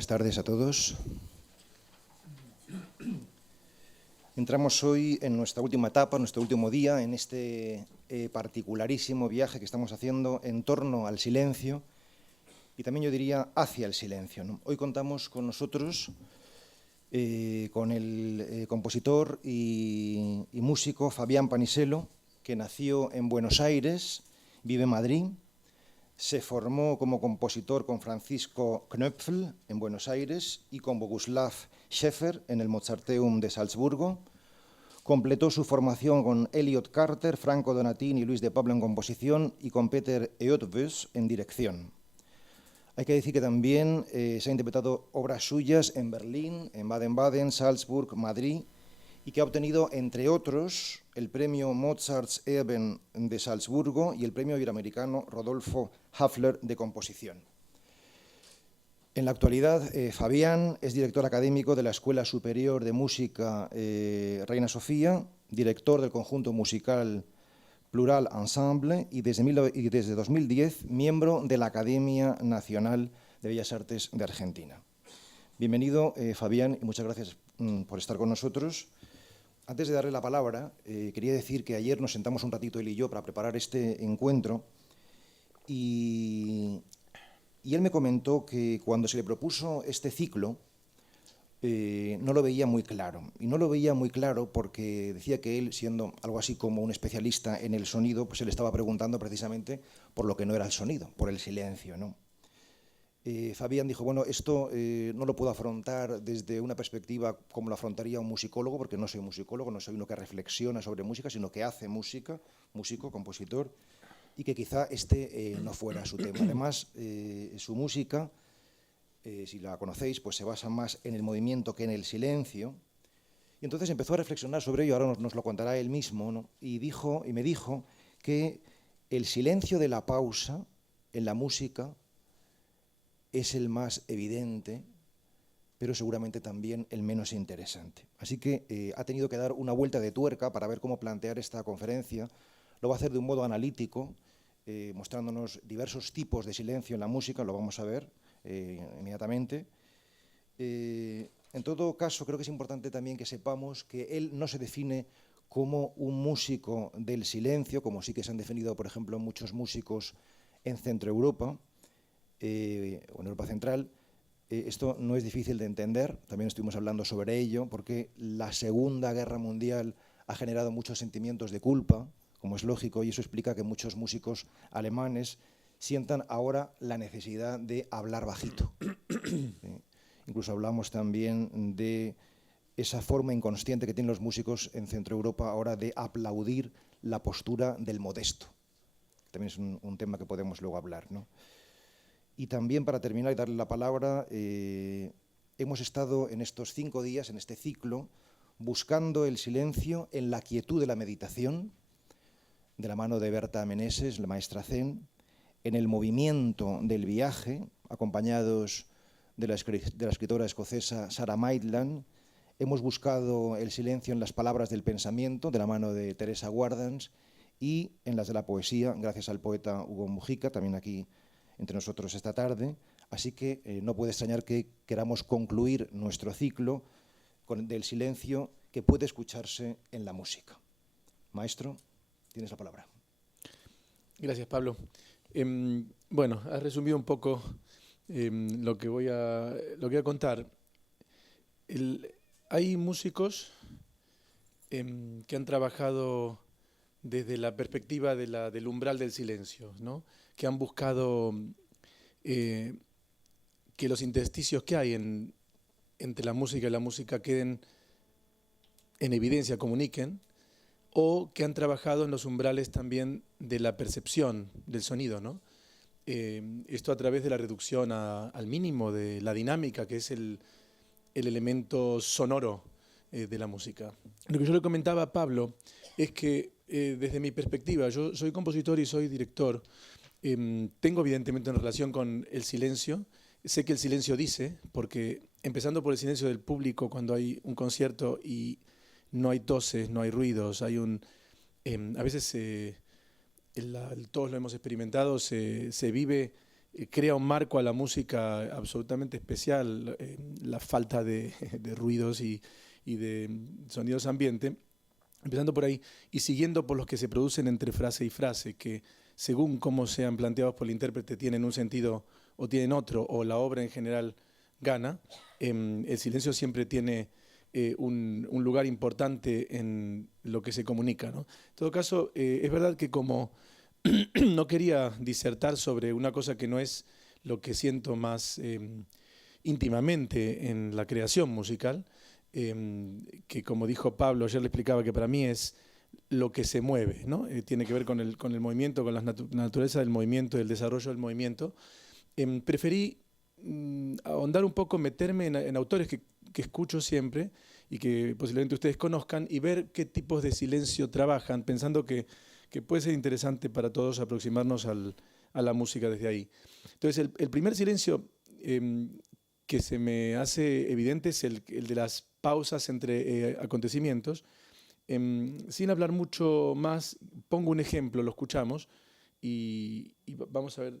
Buenas tardes a todos. Entramos hoy en nuestra última etapa, nuestro último día, en este particularísimo viaje que estamos haciendo en torno al silencio y también yo diría hacia el silencio, ¿no? Hoy contamos con nosotros, con el compositor y músico Fabián Paniselo, que nació en Buenos Aires, vive en Madrid. Se formó como compositor con Francisco Knöpfl en Buenos Aires y con Boguslav Schäfer en el Mozarteum de Salzburgo. Completó su formación con Elliot Carter, Franco Donatín y Luis de Pablo en composición y con Peter Eötvös en dirección. Hay que decir que también se han interpretado obras suyas en Berlín, en Baden-Baden, Salzburg, Madrid, y que ha obtenido, entre otros, el premio Mozarts Erben de Salzburgo y el premio iberoamericano Rodolfo Haffler de composición. En la actualidad, Fabián es director académico de la Escuela Superior de Música Reina Sofía, director del conjunto musical Plural Ensemble y desde 2010 miembro de la Academia Nacional de Bellas Artes de Argentina. Bienvenido, Fabián, y muchas gracias por estar con nosotros. Antes de darle la palabra, quería decir que ayer nos sentamos un ratito él y yo para preparar este encuentro y él me comentó que cuando se le propuso este ciclo no lo veía muy claro. Y no lo veía muy claro porque decía que él, siendo algo así como un especialista en el sonido, pues se le estaba preguntando precisamente por lo que no era el sonido, por el silencio, ¿no? Fabián dijo, bueno, esto no lo puedo afrontar desde una perspectiva como lo afrontaría un musicólogo, porque no soy musicólogo, no soy uno que reflexiona sobre música, sino que hace música, músico, compositor, y que quizá no fuera su tema. Además, su música, si la conocéis, pues se basa más en el movimiento que en el silencio. Y entonces empezó a reflexionar sobre ello, ahora nos lo contará él mismo, ¿no? Y me dijo que el silencio de la pausa en la música es el más evidente, pero seguramente también el menos interesante. Así que ha tenido que dar una vuelta de tuerca para ver cómo plantear esta conferencia. Lo va a hacer de un modo analítico, mostrándonos diversos tipos de silencio en la música, lo vamos a ver inmediatamente. En todo caso, creo que es importante también que sepamos que él no se define como un músico del silencio, como sí que se han definido, por ejemplo, muchos músicos en Centroeuropa, o en Europa Central. Esto no es difícil de entender, también estuvimos hablando sobre ello, porque la Segunda Guerra Mundial ha generado muchos sentimientos de culpa, como es lógico, y eso explica que muchos músicos alemanes sientan ahora la necesidad de hablar bajito. Incluso hablamos también de esa forma inconsciente que tienen los músicos en Centroeuropa ahora de aplaudir la postura del modesto. También es un tema que podemos luego hablar, ¿no? Y también, para terminar y darle la palabra, hemos estado en estos 5 días, en este ciclo, buscando el silencio en la quietud de la meditación, de la mano de Berta Meneses, la maestra Zen, en el movimiento del viaje, acompañados de la escritora escocesa Sarah Maitland. Hemos buscado el silencio en las palabras del pensamiento, de la mano de Teresa Guardans, y en las de la poesía, gracias al poeta Hugo Mujica, también aquí entre nosotros esta tarde, así que no puede extrañar que queramos concluir nuestro ciclo del silencio que puede escucharse en la música. Maestro, tienes la palabra. Gracias, Pablo. Bueno, has resumido un poco lo que voy a contar. Hay músicos que han trabajado desde la perspectiva del umbral del silencio, ¿no? Que han buscado que los intersticios que hay entre la música y la música queden en evidencia, comuniquen, o que han trabajado en los umbrales también de la percepción del sonido, ¿no? Esto a través de la reducción al mínimo de la dinámica, que es el elemento sonoro de la música. Lo que yo le comentaba a Pablo es que desde mi perspectiva, yo soy compositor y soy director, tengo evidentemente una relación con el silencio. Sé que el silencio dice, porque empezando por el silencio del público cuando hay un concierto y no hay toses, no hay ruidos, hay a veces todos lo hemos experimentado, se vive crea un marco a la música absolutamente especial, la falta de ruidos y de sonidos ambiente, empezando por ahí y siguiendo por los que se producen entre frase y frase, que según cómo sean planteados por el intérprete tienen un sentido o tienen otro, o la obra en general gana. El silencio siempre tiene un lugar importante en lo que se comunica, ¿no? En todo caso, es verdad que como no quería disertar sobre una cosa que no es lo que siento más íntimamente en la creación musical, que como dijo Pablo, ayer le explicaba que para mí es lo que se mueve, ¿no? Tiene que ver con el movimiento, con la naturaleza del movimiento, el desarrollo del movimiento. Preferí ahondar un poco, meterme en autores que escucho siempre y que posiblemente ustedes conozcan y ver qué tipos de silencio trabajan, pensando que puede ser interesante para todos aproximarnos a la música desde ahí. Entonces, el primer silencio que se me hace evidente es el de las pausas entre acontecimientos. Sin hablar mucho más, pongo un ejemplo, lo escuchamos y vamos a ver.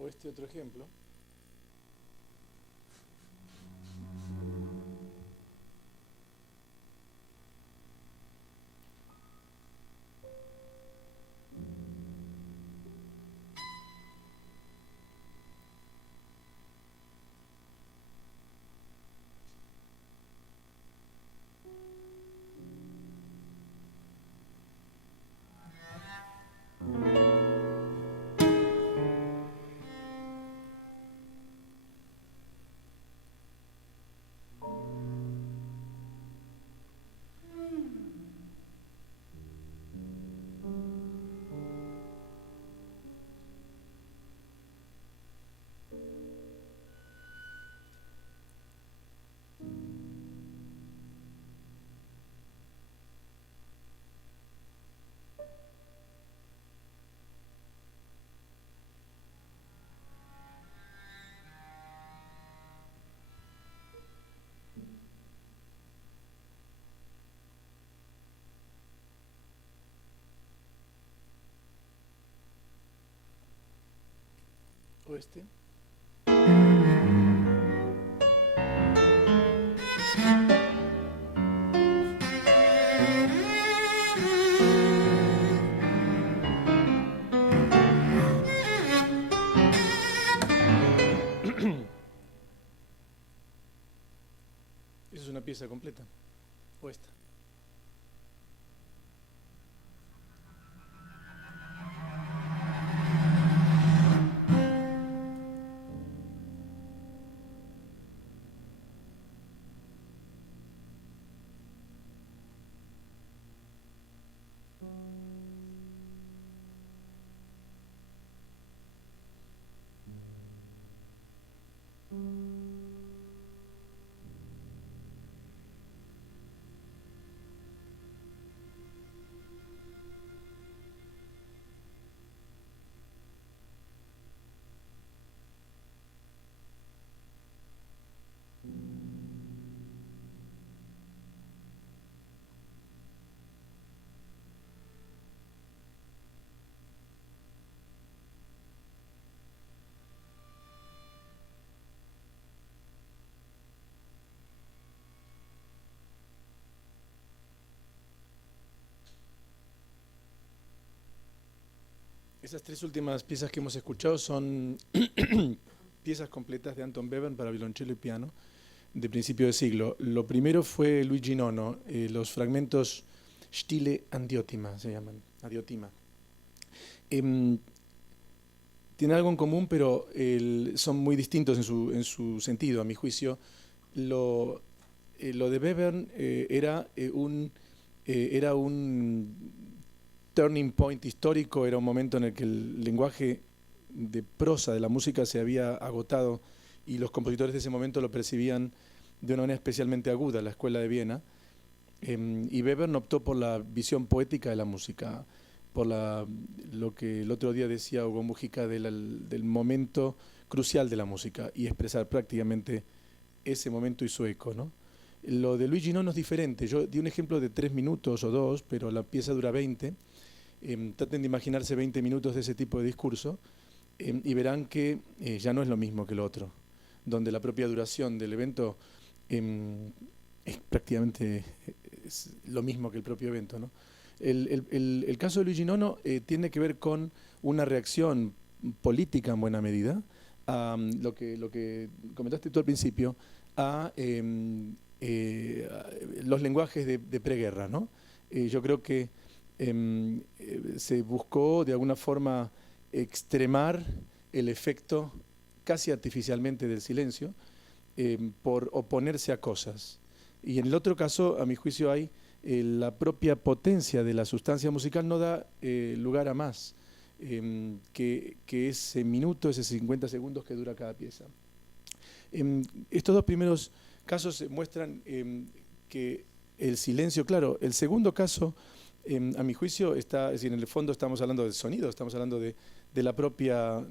O este otro ejemplo. oeste. Esa es una pieza completa, o esta. Esas tres últimas piezas que hemos escuchado son piezas completas de Anton Webern para violonchelo y piano de principio de siglo. Lo primero fue Luigi Nono, los fragmentos Stille Andiotima se llaman, Adiotima. Tienen algo en común, pero son muy distintos en su sentido, a mi juicio. Lo de Webern era un turning point histórico, era un momento en el que el lenguaje de prosa de la música se había agotado y los compositores de ese momento lo percibían de una manera especialmente aguda, la Escuela de Viena, y Webern optó por la visión poética de la música, por lo que el otro día decía Hugo Mújica del momento crucial de la música y expresar prácticamente ese momento y su eco, ¿no? Lo de Luigi Nono es diferente. Yo di un ejemplo de 3 minutos o 2, pero la pieza dura 20. Traten de imaginarse 20 minutos de ese tipo de discurso y verán que ya no es lo mismo que lo otro, donde la propia duración del evento es prácticamente lo mismo que el propio evento, ¿no? El caso de Luigi Nono tiene que ver con una reacción política en buena medida a lo que comentaste tú al principio, a los lenguajes de preguerra, ¿no? Yo creo que se buscó de alguna forma extremar el efecto casi artificialmente del silencio por oponerse a cosas. Y en el otro caso, a mi juicio, hay la propia potencia de la sustancia musical no da lugar a más que ese minuto, esos 50 segundos que dura cada pieza. Estos dos primeros casos muestran que el silencio, claro, el segundo caso, a mi juicio, es decir, en el fondo estamos hablando del sonido, estamos hablando de la propia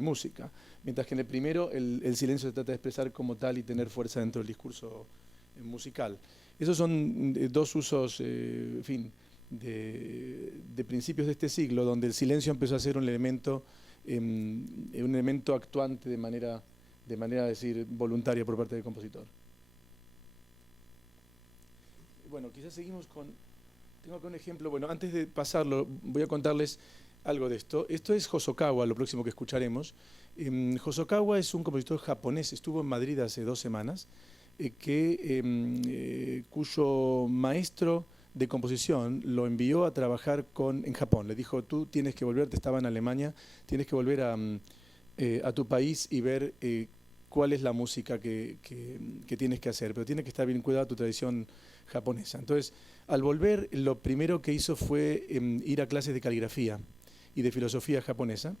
música, mientras que en el primero el silencio se trata de expresar como tal y tener fuerza dentro del discurso musical. Esos son dos usos, en fin, de principios de este siglo, donde el silencio empezó a ser un elemento actuante de manera decir, voluntaria por parte del compositor. Bueno, quizás seguimos con... Tengo acá un ejemplo. Bueno, antes de pasarlo, voy a contarles algo de esto. Esto es Hosokawa, lo próximo que escucharemos. Hosokawa es un compositor japonés, estuvo en Madrid hace 2 semanas, cuyo maestro de composición lo envió a trabajar en Japón. Le dijo, tú tienes que volverte, estaba en Alemania, tienes que volver a tu país y ver cuál es la música que tienes que hacer, pero tiene que estar vinculada a tu tradición japonesa. Entonces, al volver, lo primero que hizo fue ir a clases de caligrafía y de filosofía japonesa,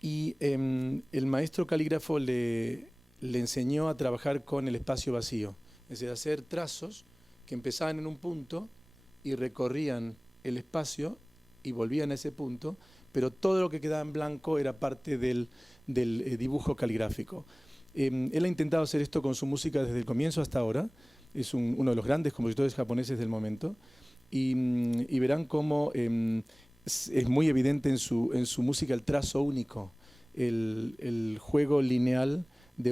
y el maestro calígrafo le enseñó a trabajar con el espacio vacío, es decir, hacer trazos que empezaban en un punto y recorrían el espacio y volvían a ese punto, pero todo lo que quedaba en blanco era parte del dibujo caligráfico. Él ha intentado hacer esto con su música desde el comienzo hasta ahora. Es uno de los grandes compositores japoneses del momento, y verán cómo es muy evidente en su música el trazo único, el juego lineal de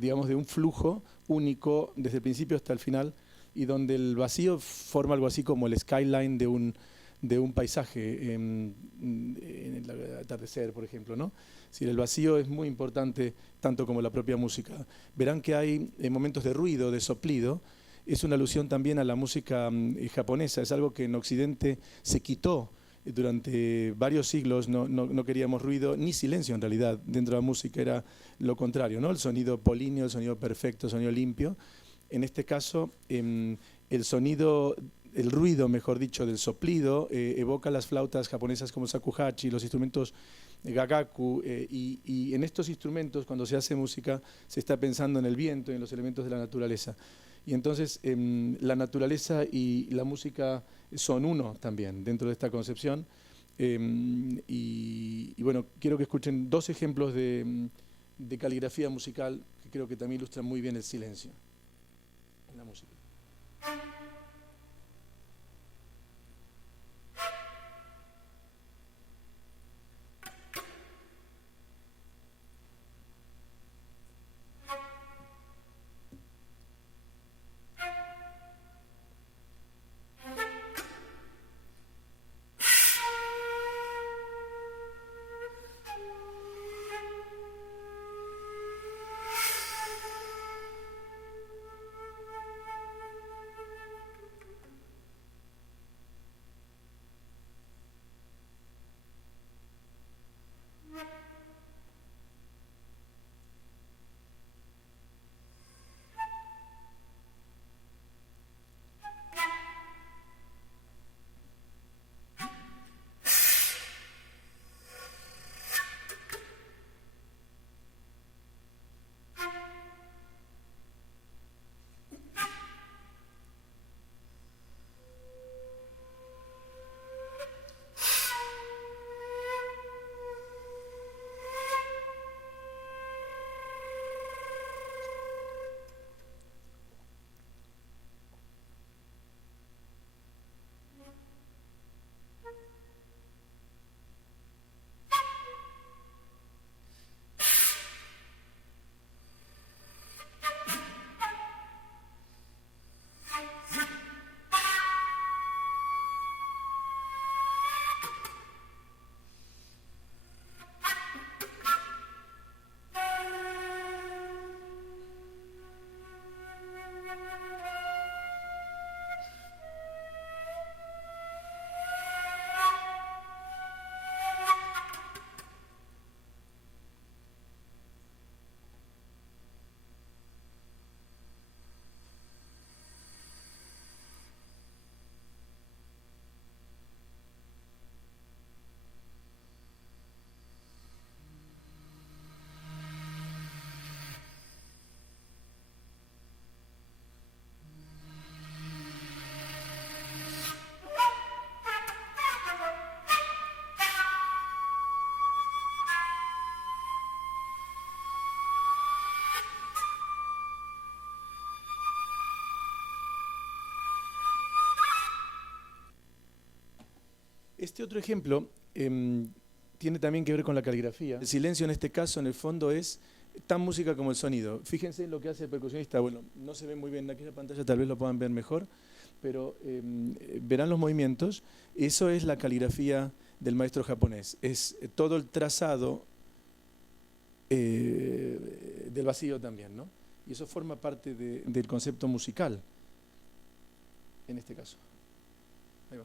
digamos, de un flujo único desde el principio hasta el final, y donde el vacío forma algo así como el skyline de un paisaje en el atardecer, por ejemplo, ¿no? Es decir, el vacío es muy importante, tanto como la propia música. Verán que hay momentos de ruido, de soplido. Es una alusión también a la música japonesa. Es algo que en Occidente se quitó durante varios siglos. No queríamos ruido ni silencio, en realidad. Dentro de la música era lo contrario, ¿no? El sonido políneo, el sonido perfecto, el sonido limpio. En este caso, el sonido, el ruido, mejor dicho, del soplido evoca las flautas japonesas como shakuhachi, los instrumentos gagaku, y en estos instrumentos, cuando se hace música, se está pensando en el viento y en los elementos de la naturaleza. Y entonces la naturaleza y la música son uno también dentro de esta concepción. Y bueno, quiero que escuchen dos ejemplos de caligrafía musical que creo que también ilustran muy bien el silencio en la música. Este otro ejemplo tiene también que ver con la caligrafía. El silencio en este caso, en el fondo, es tan música como el sonido. Fíjense en lo que hace el percusionista. Bueno, no se ve muy bien en aquella pantalla, tal vez lo puedan ver mejor, pero verán los movimientos. Eso es la caligrafía del maestro japonés. Es todo el trazado del vacío también, ¿no? Y eso forma parte del concepto musical, en este caso. Ahí va.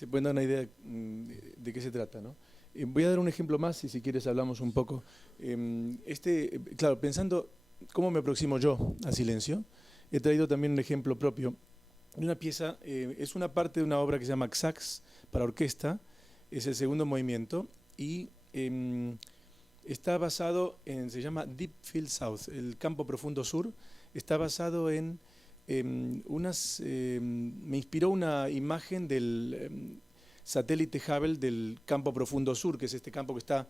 se pueden dar una idea de qué se trata, ¿no? Voy a dar un ejemplo más y si quieres hablamos un poco. Claro, pensando cómo me aproximo yo al silencio, he traído también un ejemplo propio de una pieza, es una parte de una obra que se llama Xax para orquesta, es el segundo movimiento y está basado se llama Deep Field South, el campo profundo sur, está basado en me inspiró una imagen del satélite Hubble del campo profundo sur, que es este campo que está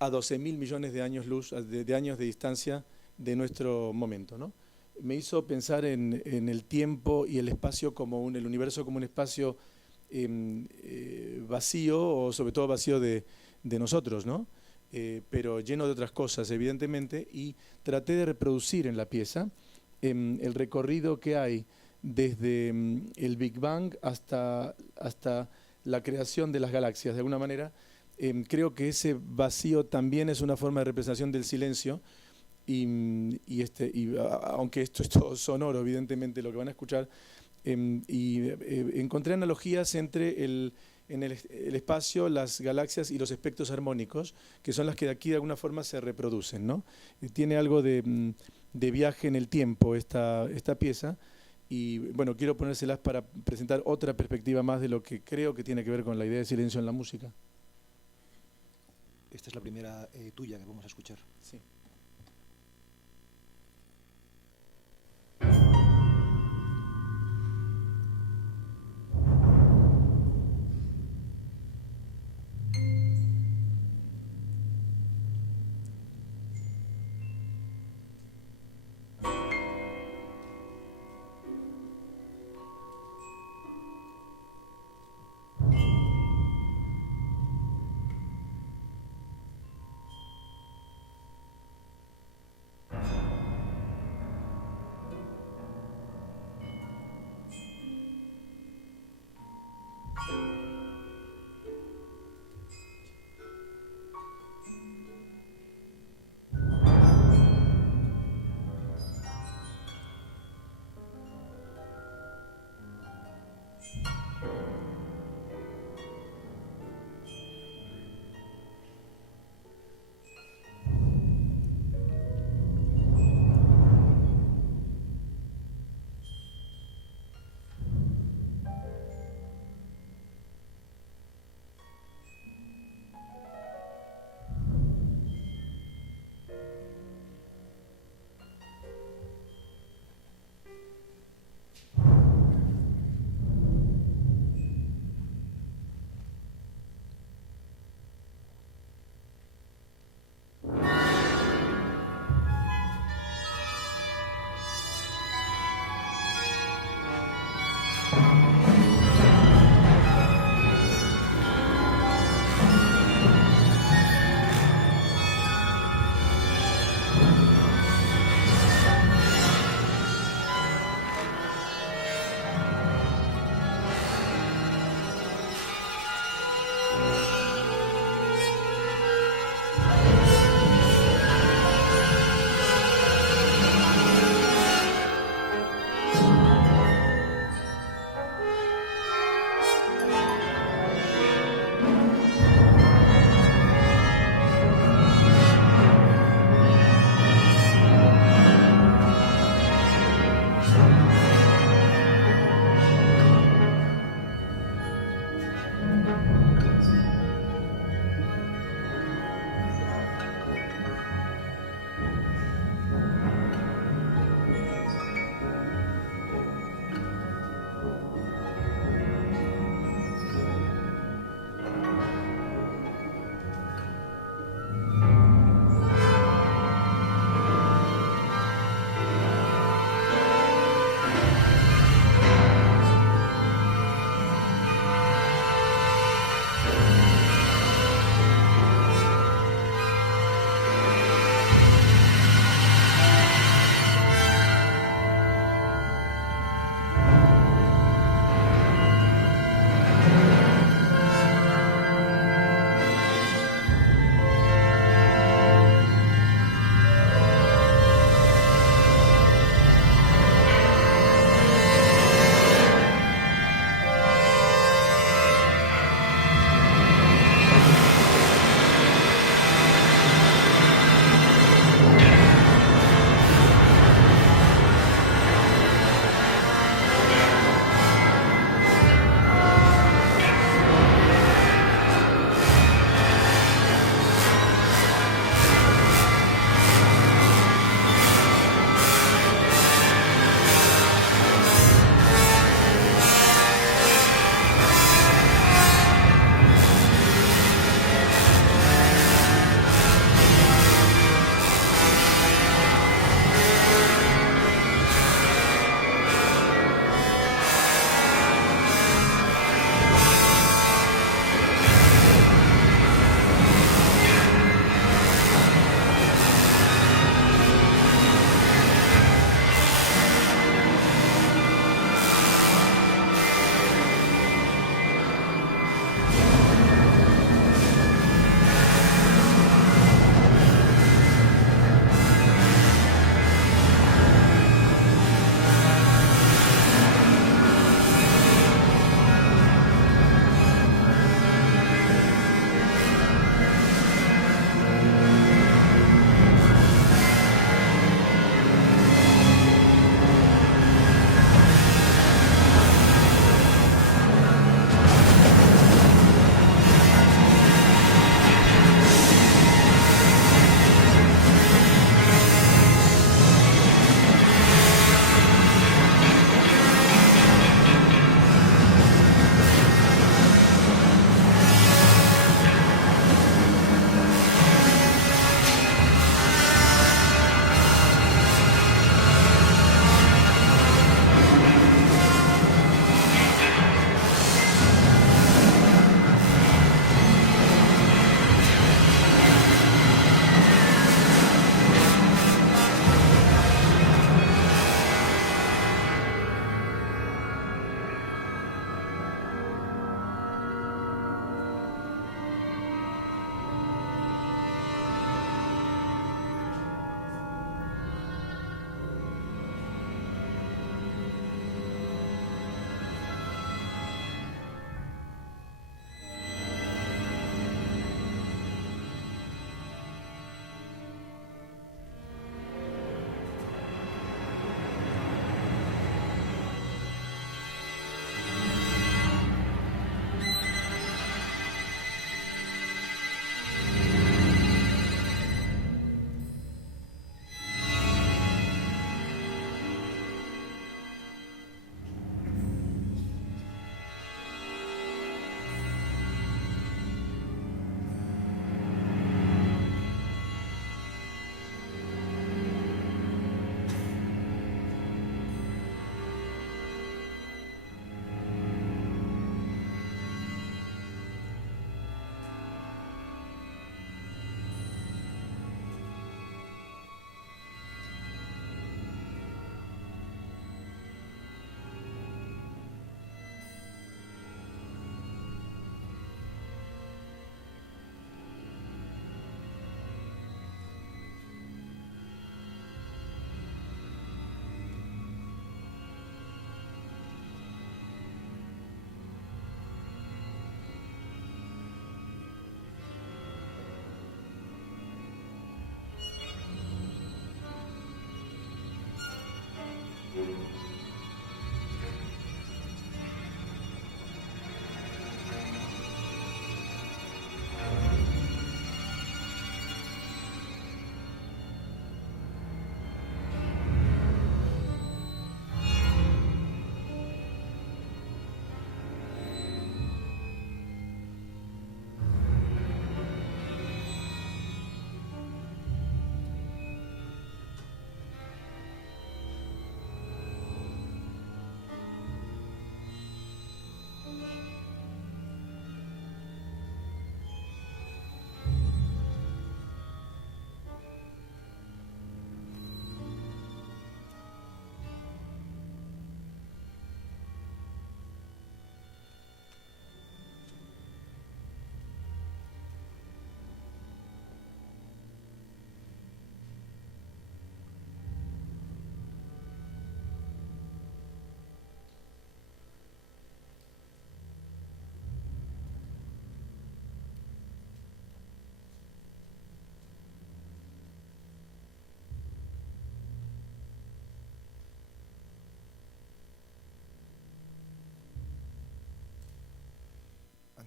a 12.000 millones de años luz, de años de distancia de nuestro momento, ¿no? Me hizo pensar en el tiempo y el espacio como el universo como un espacio vacío, o sobre todo vacío de nosotros, ¿no? Pero lleno de otras cosas, evidentemente, y traté de reproducir en la pieza el recorrido que hay desde el Big Bang hasta la creación de las galaxias. De alguna manera, creo que ese vacío también es una forma de representación del silencio, aunque esto es todo sonoro, evidentemente, lo que van a escuchar, encontré analogías entre el espacio, las galaxias y los espectros armónicos, que son las que de aquí de alguna forma se reproducen, ¿no? Tiene algo de viaje en el tiempo esta pieza, y bueno, quiero ponérselas para presentar otra perspectiva más de lo que creo que tiene que ver con la idea de silencio en la música. Esta es la primera tuya que vamos a escuchar. Sí.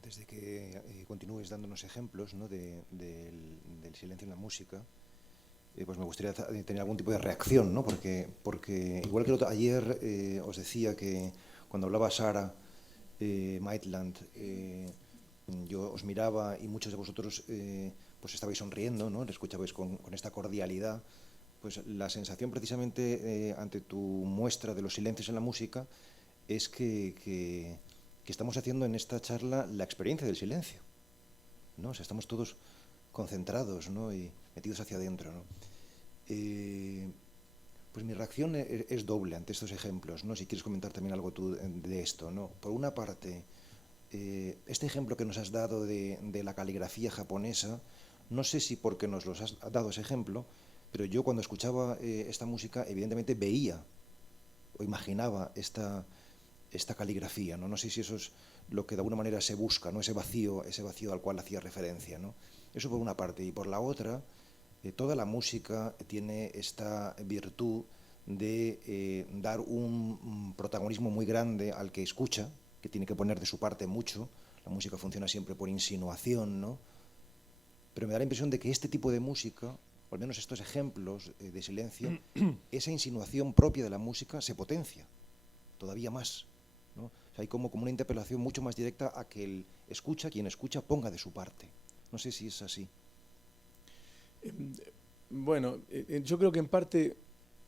antes de que continúes dándonos ejemplos, ¿no?, del silencio en la música, pues me gustaría tener algún tipo de reacción, ¿no? Porque igual que ayer os decía que cuando hablaba Sara Maitland, yo os miraba y muchos de vosotros pues estabais sonriendo, ¿no? Le escuchabais con esta cordialidad. Pues la sensación precisamente ante tu muestra de los silencios en la música es que estamos haciendo en esta charla la experiencia del silencio, ¿no? O sea, estamos todos concentrados, ¿no?, y metidos hacia adentro, ¿no? Pues mi reacción es doble ante estos ejemplos, ¿no? Si quieres comentar también algo tú de esto, ¿no? Por una parte, este ejemplo que nos has dado de la caligrafía japonesa, no sé si porque nos los has dado ese ejemplo, pero yo cuando escuchaba esta música evidentemente veía o imaginaba esta caligrafía, ¿no? No sé si eso es lo que de alguna manera se busca, ¿no? Ese vacío al cual hacía referencia, ¿no? Eso por una parte. Y por la otra, toda la música tiene esta virtud de dar un protagonismo muy grande al que escucha, que tiene que poner de su parte mucho. La música funciona siempre por insinuación, ¿no? Pero me da la impresión de que este tipo de música, o al menos estos ejemplos de silencio, esa insinuación propia de la música se potencia todavía más, ¿no? O sea, hay como una interpelación mucho más directa a que quien escucha, ponga de su parte. No sé si es así. Bueno, yo creo que en parte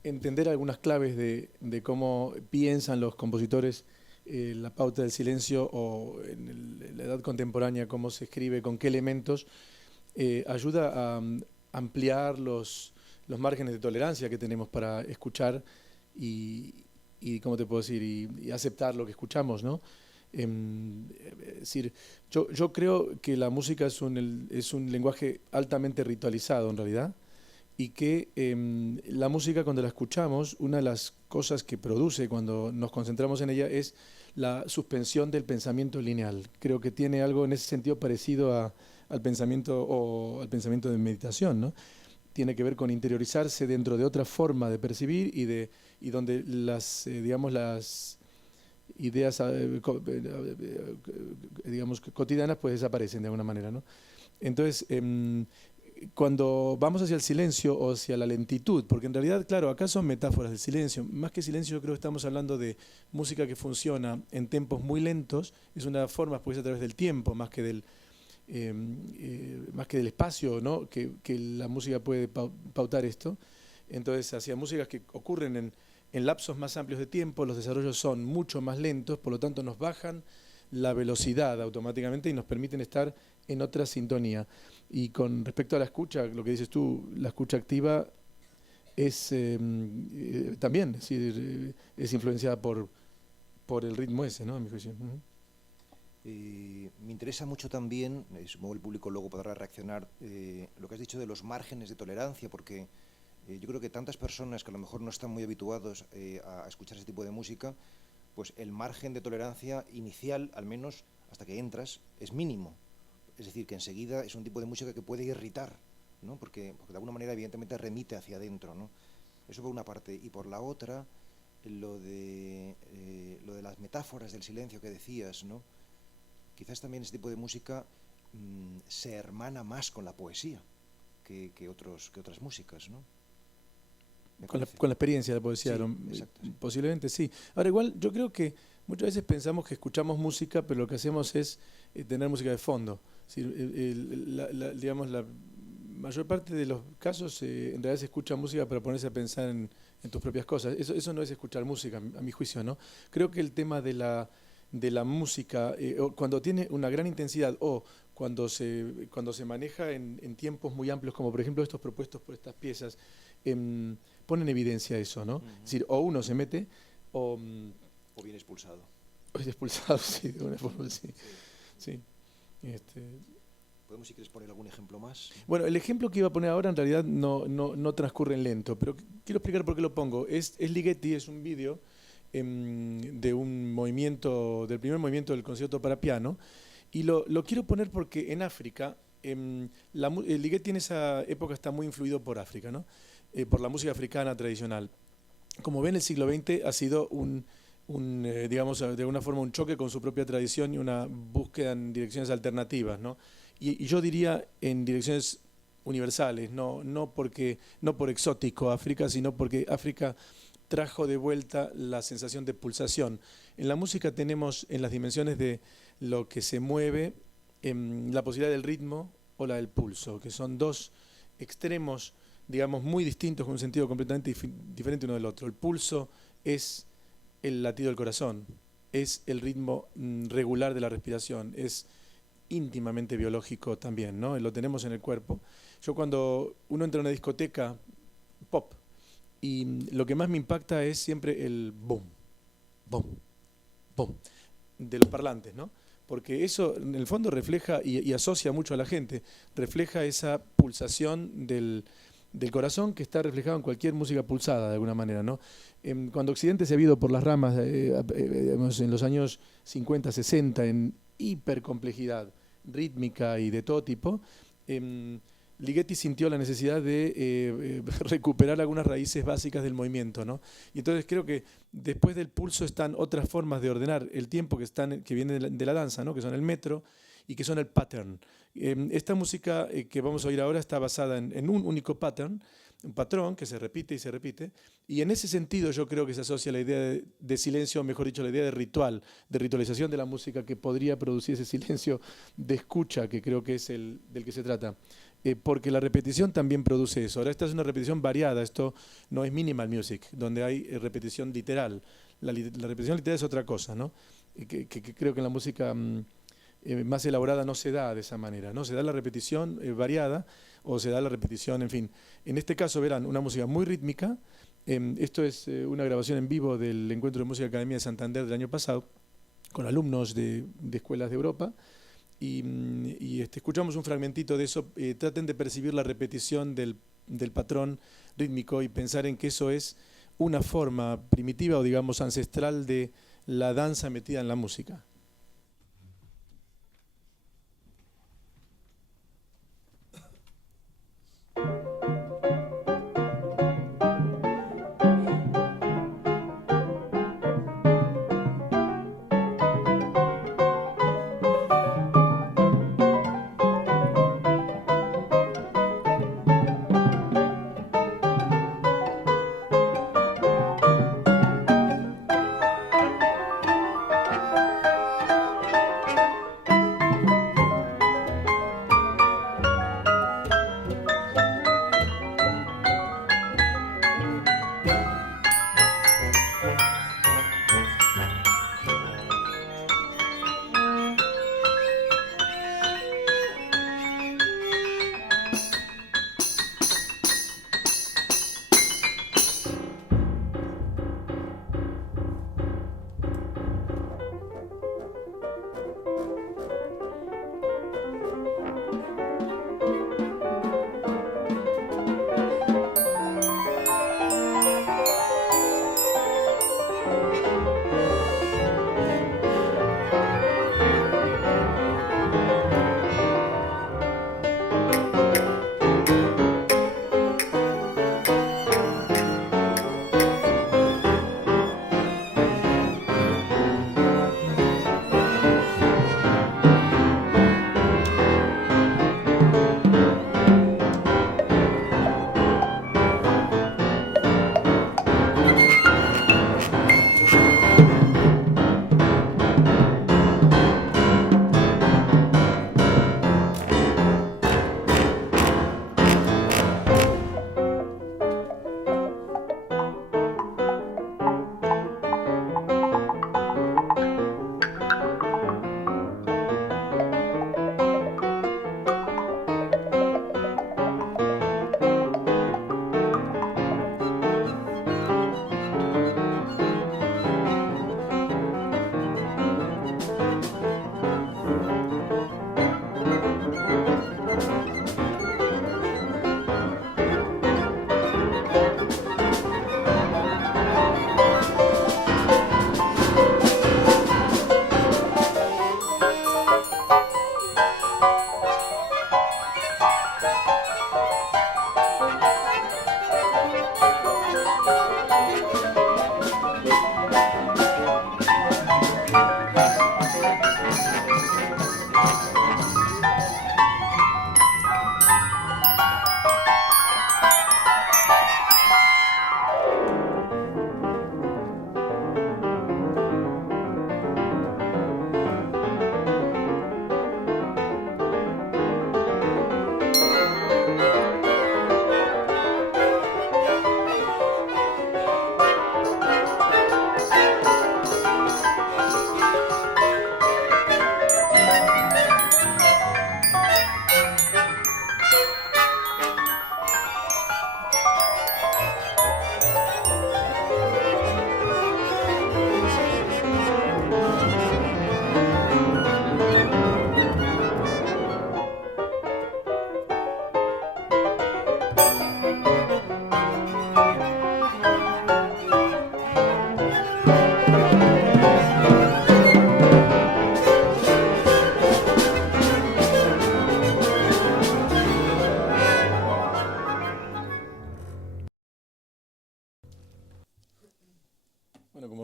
entender algunas claves de cómo piensan los compositores la pauta del silencio o en la edad contemporánea, cómo se escribe, con qué elementos, ayuda a ampliar los márgenes de tolerancia que tenemos para escuchar y ¿cómo te puedo decir? Y aceptar lo que escuchamos, ¿no? Es decir, yo creo que la música es un lenguaje altamente ritualizado en realidad, y que la música, cuando la escuchamos, una de las cosas que produce cuando nos concentramos en ella es la suspensión del pensamiento lineal. Creo que tiene algo en ese sentido parecido al pensamiento de meditación, ¿no? Tiene que ver con interiorizarse dentro de otra forma de percibir y donde las ideas digamos cotidianas pues desaparecen de alguna manera, ¿no? Entonces, cuando vamos hacia el silencio o hacia la lentitud, porque en realidad, claro, acá son metáforas del silencio, más que silencio yo creo que estamos hablando de música que funciona en tempos muy lentos, es una forma pues a través del tiempo más que del espacio, ¿no?, que la música puede pautar esto. Entonces, hacia músicas que ocurren en lapsos más amplios de tiempo, los desarrollos son mucho más lentos, por lo tanto nos bajan la velocidad automáticamente y nos permiten estar en otra sintonía. Y con respecto a la escucha, lo que dices tú, la escucha activa es también, es decir, es influenciada por el ritmo ese, ¿no?, a mi juicio. Me interesa mucho también, supongo el público luego podrá reaccionar, lo que has dicho de los márgenes de tolerancia, porque yo creo que tantas personas que a lo mejor no están muy habituados a escuchar ese tipo de música, pues el margen de tolerancia inicial, al menos hasta que entras, es mínimo. Es decir, que enseguida es un tipo de música que puede irritar, ¿no? Porque de alguna manera evidentemente remite hacia adentro, ¿no? Eso por una parte. Y por la otra, lo de las metáforas del silencio que decías, ¿no? Quizás también este tipo de música se hermana más con la poesía que otras músicas, ¿no? Con la experiencia de la poesía, sí, exacto, sí. Posiblemente sí. Ahora igual, yo creo que muchas veces pensamos que escuchamos música, pero lo que hacemos es tener música de fondo. Es decir, digamos, la mayor parte de los casos en realidad se escucha música para ponerse a pensar en tus propias cosas. Eso no es escuchar música, a mi juicio, ¿no? Creo que el tema de la música, cuando tiene una gran intensidad o cuando se maneja en tiempos muy amplios, como por ejemplo estos propuestos por estas piezas, pone en evidencia eso, ¿no? Es decir, o uno se mete o viene expulsado. O es expulsado, sí, de alguna forma, sí. Sí. ¿Podemos, si quieres, poner algún ejemplo más? Bueno, el ejemplo que iba a poner ahora en realidad no transcurre en lento, pero quiero explicar por qué lo pongo. Es Ligeti, es un vídeo de un movimiento, del primer movimiento del concierto para piano, y lo quiero poner porque en África, Ligeti en esa época está muy influido por África, ¿no? Por la música africana tradicional. Como ven, el siglo XX ha sido un digamos, de alguna forma un choque con su propia tradición y una búsqueda en direcciones alternativas, ¿no? Y yo diría en direcciones universales, no por exótico África, sino porque África trajo de vuelta la sensación de pulsación. En la música tenemos en las dimensiones de lo que se mueve la posibilidad del ritmo o la del pulso, que son dos extremos, digamos, muy distintos con un sentido completamente diferente uno del otro. El pulso es el latido del corazón, es el ritmo regular de la respiración, es íntimamente biológico también, ¿no? Lo tenemos en el cuerpo. Yo cuando uno entra a una discoteca pop y lo que más me impacta es siempre el boom, boom, boom, de los parlantes, ¿no? Porque eso en el fondo refleja y asocia mucho a la gente, refleja esa pulsación del corazón que está reflejado en cualquier música pulsada de alguna manera, ¿no? Cuando Occidente se ha ido por las ramas en los años 50, 60 en hipercomplejidad rítmica y de todo tipo, Ligeti sintió la necesidad de recuperar algunas raíces básicas del movimiento, ¿no? Y entonces creo que después del pulso están otras formas de ordenar el tiempo que viene de la danza, ¿no? Que son el metro y que son el pattern. Esta música que vamos a oír ahora está basada en un único pattern, un patrón que se repite y se repite, y en ese sentido yo creo que se asocia la idea de silencio, o mejor dicho, la idea de ritual, de ritualización de la música que podría producir ese silencio de escucha que creo que es del que se trata. Porque la repetición también produce eso. Ahora esta es una repetición variada, esto no es minimal music, donde hay repetición literal. La repetición literal es otra cosa, ¿no? Que creo que en la música más elaborada no se da de esa manera, ¿no? Se da la repetición variada o se da la repetición, en fin. En este caso verán una música muy rítmica. Esto es una grabación en vivo del Encuentro de Música Academia de Santander del año pasado, con alumnos de escuelas de Europa. Y escuchamos un fragmentito de eso. Traten de percibir la repetición del patrón rítmico y pensar en que eso es una forma primitiva o digamos ancestral de la danza metida en la música.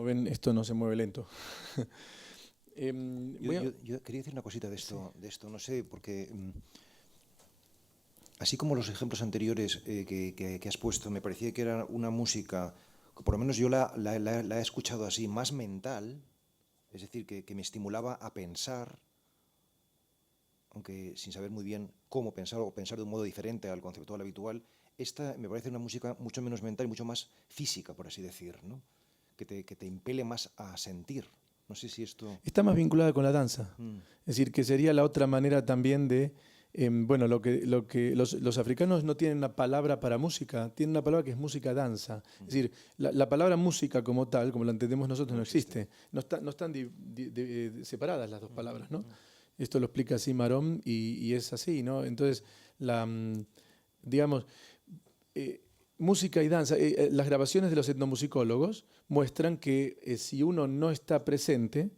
ven, esto no se mueve lento. Yo quería decir una cosita de esto, no sé, porque así como los ejemplos anteriores que has puesto, me parecía que era una música, por lo menos yo la he escuchado así, más mental, es decir, que me estimulaba a pensar, aunque sin saber muy bien cómo pensar o pensar de un modo diferente al conceptual habitual. Esta me parece una música mucho menos mental y mucho más física, por así decir, ¿no? Que te impele más a sentir. No sé si esto... Está más vinculada con la danza. Es decir, que sería la otra manera también de... bueno, los africanos no tienen una palabra para música, tienen una palabra que es música-danza. Es decir, la palabra música como tal, como la entendemos nosotros, no existe. No están separadas las dos palabras, ¿no? Esto lo explica así Marón y es así, ¿no? Entonces, digamos... música y danza, las grabaciones de los etnomusicólogos muestran que si uno no está presente,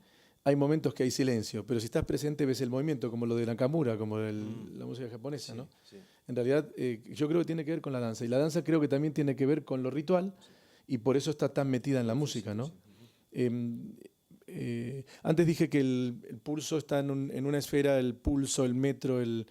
hay momentos que hay silencio, pero si estás presente ves el movimiento, como lo de Nakamura, como la música japonesa, ¿no? Sí. En realidad, yo creo que tiene que ver con la danza, y la danza creo que también tiene que ver con lo ritual, y por eso está tan metida en la música, ¿no? Antes dije que el pulso está en una esfera, el pulso, el metro, el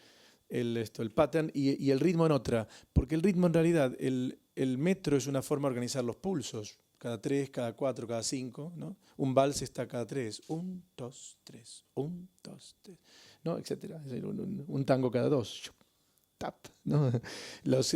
pattern y el ritmo en otra, porque el ritmo en realidad, el metro es una forma de organizar los pulsos, cada 3, cada 4, cada 5, ¿no? Un vals está cada 3, 1, 2, 3, 1, 2, 3, ¿no? Etcétera. Es decir, un tango cada 2, tap, ¿no?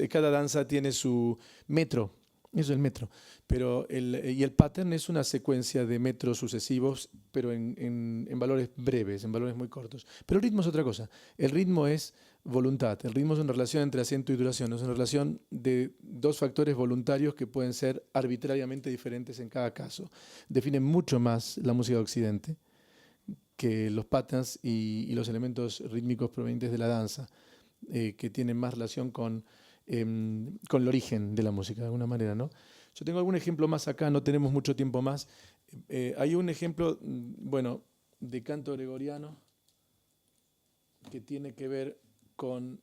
Cada danza tiene su metro, eso es el metro, pero y el pattern es una secuencia de metros sucesivos, pero en valores breves, en valores muy cortos. Pero el ritmo es otra cosa, el ritmo es voluntad. El ritmo es una relación entre acento y duración, es una relación de dos factores voluntarios que pueden ser arbitrariamente diferentes en cada caso. Define mucho más la música de Occidente que los patterns y los elementos rítmicos provenientes de la danza, que tienen más relación con el origen de la música, de alguna manera, ¿no? Yo tengo algún ejemplo más acá, no tenemos mucho tiempo más. Hay un ejemplo, bueno, de canto gregoriano que tiene que ver con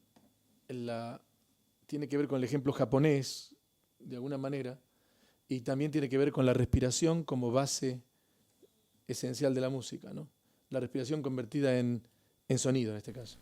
el ejemplo japonés, de alguna manera, y también tiene que ver con la respiración como base esencial de la música, ¿no? La respiración convertida en sonido en este caso.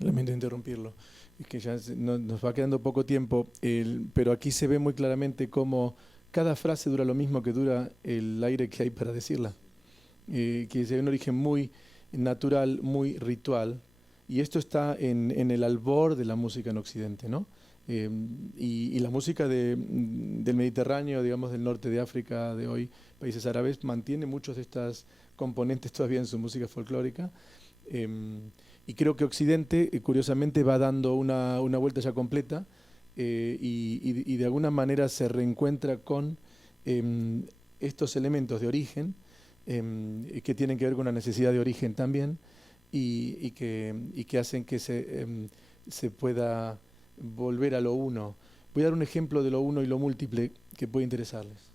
Lamento interrumpirlo, es que ya nos va quedando poco tiempo, pero aquí se ve muy claramente cómo cada frase dura lo mismo que dura el aire que hay para decirla, que tiene un origen muy natural, muy ritual, y esto está en el albor de la música en Occidente, ¿no? Y la música del Mediterráneo, digamos del norte de África de hoy, países árabes, mantiene muchos de estas componentes todavía en su música folclórica. Y creo que Occidente, curiosamente, va dando una vuelta ya completa y de alguna manera se reencuentra con estos elementos de origen que tienen que ver con una necesidad de origen también y que hacen que se pueda volver a lo uno. Voy a dar un ejemplo de lo uno y lo múltiple que puede interesarles.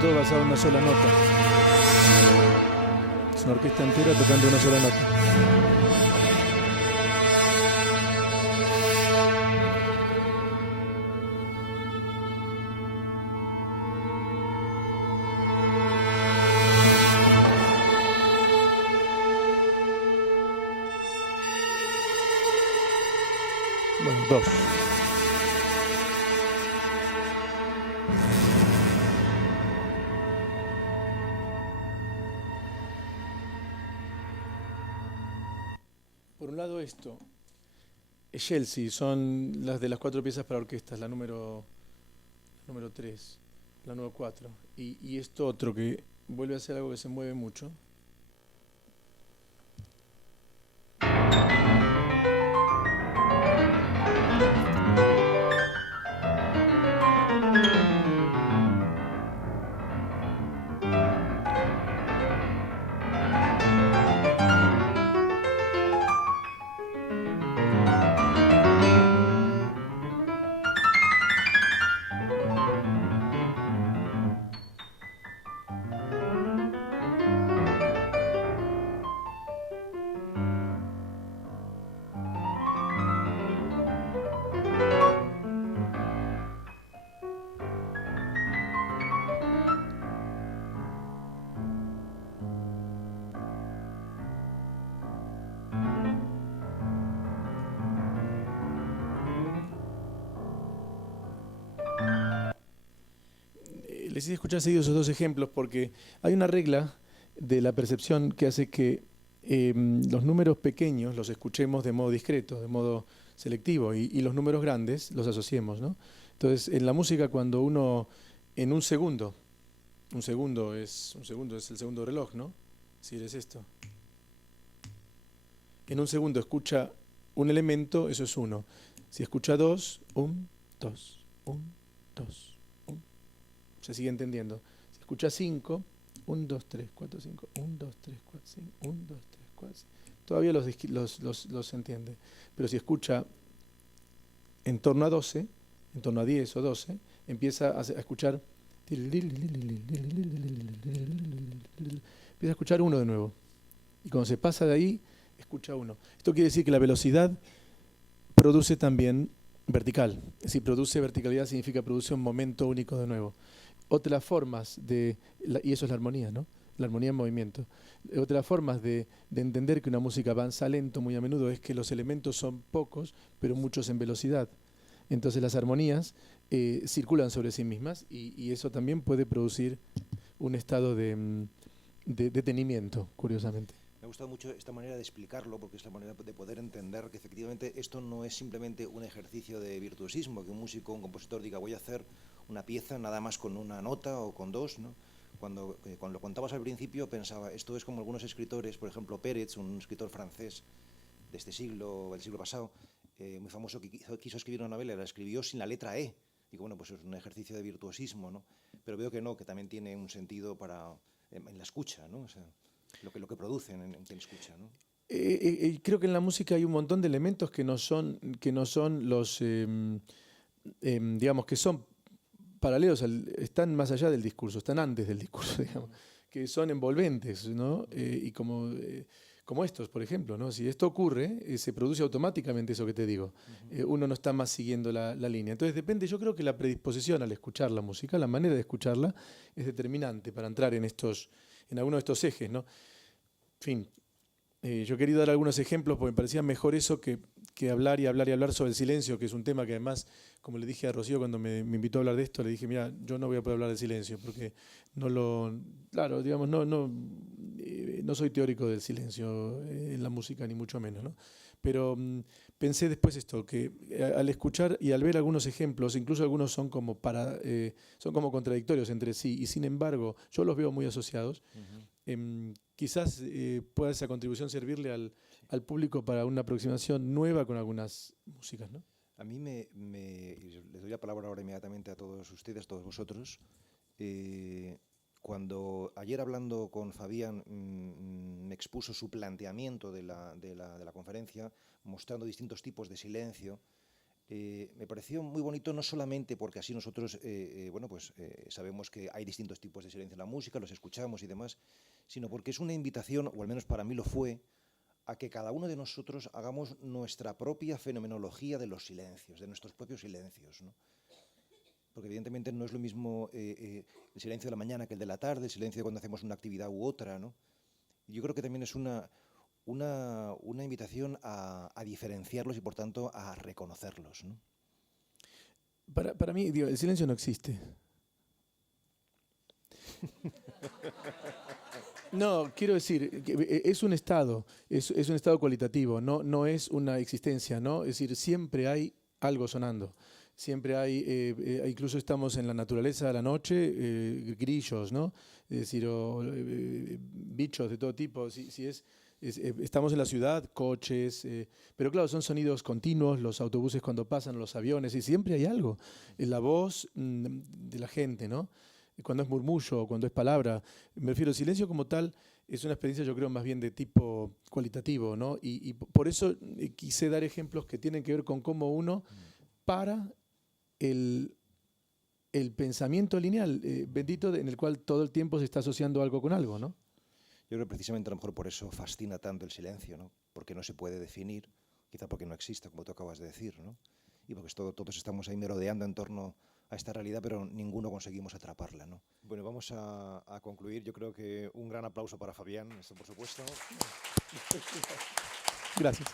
Todo basado en una sola nota. Es una orquesta entera tocando una sola nota. Bueno, dos. Por un lado esto, Chelsea, son las de las 4 piezas para orquestas, la número 3, la número 4. Y esto otro que vuelve a ser algo que se mueve mucho. Les hice escuchar seguido esos dos ejemplos porque hay una regla de la percepción que hace que los números pequeños los escuchemos de modo discreto, de modo selectivo, y los números grandes los asociemos, ¿no? Entonces, en la música, cuando uno, en un segundo es el segundo reloj, ¿no? Si es esto. En un segundo escucha un elemento, eso es 1. Si escucha 2, 1, 2, 1, 2. Se sigue entendiendo. Si escucha 5, 1, 2, 3, 4, 5, 1, 2, 3, 4, 5, 1, 2, 3, 4, 5. Todavía los entiende. Pero si escucha en torno a 12, en torno a 10 o 12, empieza a escuchar. Empieza a escuchar 1 de nuevo. Y cuando se pasa de ahí, escucha 1. Esto quiere decir que la velocidad produce también vertical. Si produce verticalidad significa produce un momento único de nuevo. Otras formas y eso es la armonía, ¿no? La armonía en movimiento. Otras formas de entender que una música avanza lento muy a menudo es que los elementos son pocos, pero muchos en velocidad. Entonces las armonías circulan sobre sí mismas y eso también puede producir un estado de detenimiento, curiosamente. Me ha gustado mucho esta manera de explicarlo, porque es la manera de poder entender que efectivamente esto no es simplemente un ejercicio de virtuosismo, que un músico, un compositor diga voy a hacer una pieza nada más con una nota o con dos, ¿no? Cuando lo contabas al principio pensaba, esto es como algunos escritores, por ejemplo Pérez, un escritor francés de este siglo, del siglo pasado, muy famoso, que quiso escribir una novela, la escribió sin la letra E. Digo, bueno, pues es un ejercicio de virtuosismo, ¿no? Pero veo que no, que también tiene un sentido en la escucha, ¿no? O sea, lo que producen en quien escucha, ¿no? Creo que en la música hay un montón de elementos que no son los, digamos, que son paralelos, están más allá del discurso, están antes del discurso, digamos, que son envolventes, ¿no? Y como estos, por ejemplo, ¿no? Si esto ocurre, se produce automáticamente eso que te digo. Uno no está más siguiendo la línea. Entonces depende, yo creo que la predisposición al escuchar la música, la manera de escucharla, es determinante para entrar en algunos de estos ejes, ¿no? En fin, yo he querido dar algunos ejemplos porque me parecía mejor eso que hablar y hablar y hablar sobre el silencio, que es un tema que además, como le dije a Rocío cuando me invitó a hablar de esto, le dije, mira, yo no voy a poder hablar del silencio porque claro, digamos, no soy teórico del silencio en la música, ni mucho menos, ¿no? Pero pensé después esto, que al escuchar y al ver algunos ejemplos, incluso algunos son como contradictorios entre sí, y sin embargo, yo los veo muy asociados. Quizás pueda esa contribución servirle al público para una aproximación nueva con algunas músicas, ¿no? A mí les doy la palabra ahora inmediatamente a todos ustedes, todos vosotros. Cuando ayer hablando con Fabián me expuso su planteamiento de la conferencia, mostrando distintos tipos de silencio, me pareció muy bonito, no solamente porque así nosotros sabemos que hay distintos tipos de silencio en la música, los escuchamos y demás, sino porque es una invitación, o al menos para mí lo fue, a que cada uno de nosotros hagamos nuestra propia fenomenología de los silencios, de nuestros propios silencios, ¿no? Porque evidentemente no es lo mismo el silencio de la mañana que el de la tarde, el silencio de cuando hacemos una actividad u otra, ¿no? Y yo creo que también es una invitación a diferenciarlos y por tanto a reconocerlos, ¿no? Para mí, digo, el silencio no existe. No, quiero decir, que es un estado, es un estado cualitativo, no es una existencia, ¿no? Es decir, siempre hay algo sonando. Siempre hay, incluso estamos en la naturaleza de la noche, grillos, ¿no? Es decir, bichos de todo tipo. Estamos en la ciudad, coches, pero claro, son sonidos continuos, los autobuses cuando pasan, los aviones, y siempre hay algo. La voz de la gente, ¿no? Cuando es murmullo, cuando es palabra. Me refiero al silencio como tal, es una experiencia yo creo más bien de tipo cualitativo, ¿no? Y por eso quise dar ejemplos que tienen que ver con cómo uno para el pensamiento lineal, bendito, en el cual todo el tiempo se está asociando algo con algo, ¿no? Yo creo que precisamente a lo mejor por eso fascina tanto el silencio, ¿no? Porque no se puede definir, quizá porque no exista, como tú acabas de decir, ¿no? Y porque todos estamos ahí merodeando en torno a esta realidad, pero ninguno conseguimos atraparla, ¿no? Bueno, vamos a concluir. Yo creo que un gran aplauso para Fabián, esto por supuesto. Gracias.